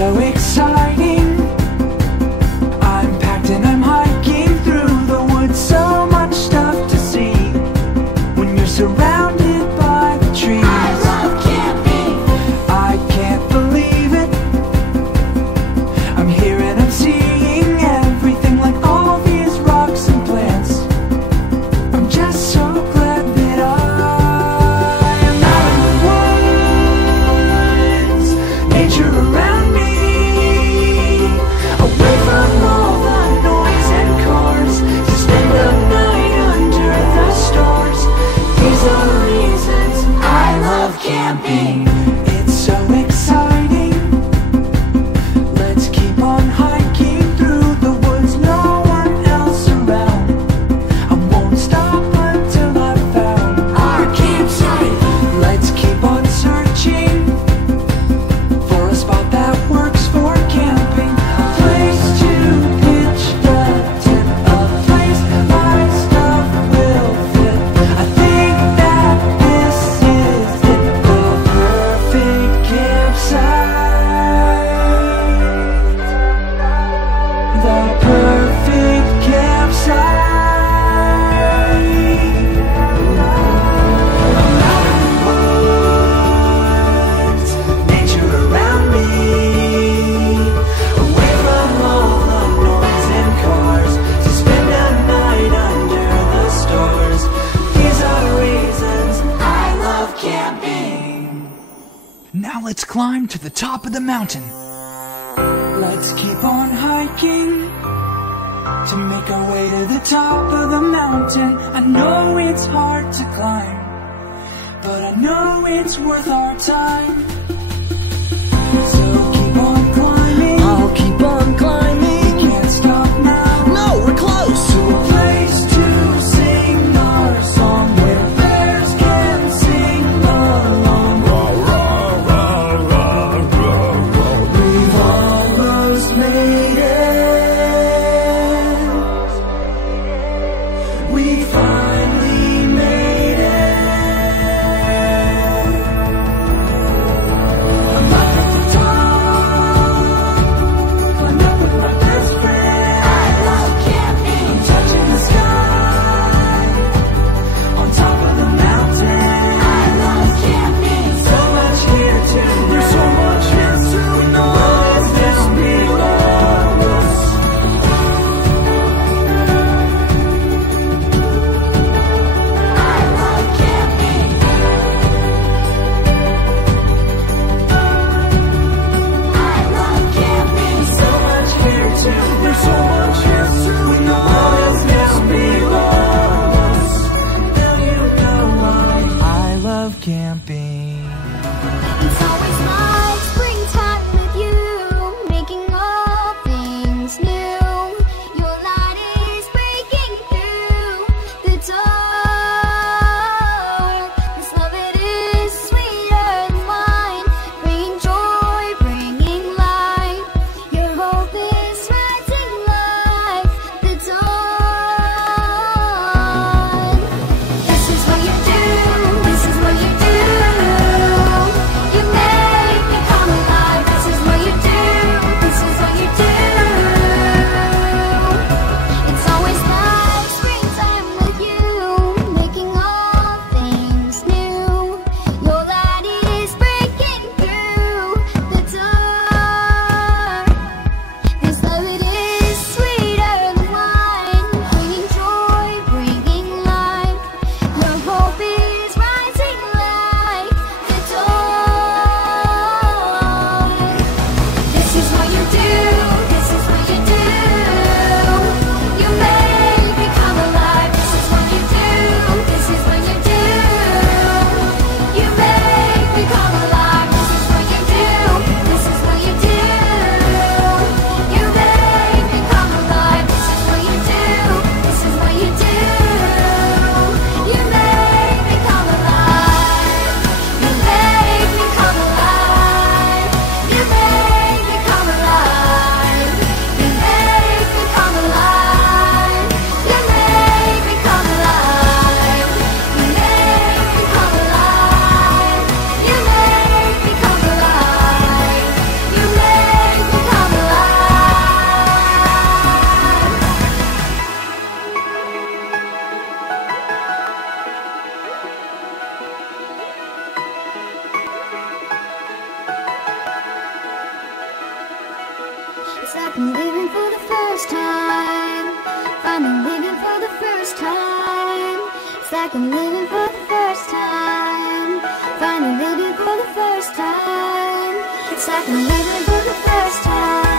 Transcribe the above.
so exciting. I'm packed and I'm hiking through the woods. So much stuff to see when you're surrounded by the trees. I love camping. I can't believe it. I'm here and I'm seeing everything, like all these rocks and plants. I'm just so glad that I am out in the woods. Nature around me, away from all the noise and cars, to spend a night under the stars. These are the reasons I love camping. It's so exciting. Let's keep on hiking through the woods. No one else around. I won't stop until I've found Our campsite. Let's keep on searching for a spot that works for camping. A place to pitch the tent, a place my stuff will fit. I think that this is it, the perfect campsite. The perfect campsite. I'm out in the woods, nature around me, away from all the noise and cars, to spend a night under the stars. These are the reasons I love camping. Now let's climb to the top of the mountain. Let's keep on hiking to make our way to the top of the mountain. I know it's hard to climb, but I know it's worth our time. So keep on climbing. I'll keep on climbing. Can't stop now. No, we're close. To a place to sing our song, where bears can sing along. We've almost made it. We finally made it. I'm up at the top, climbing first time. Finally living for the first time. It's like I'm living for the first time. Finally living for the first time. It's like I'm living for the first time.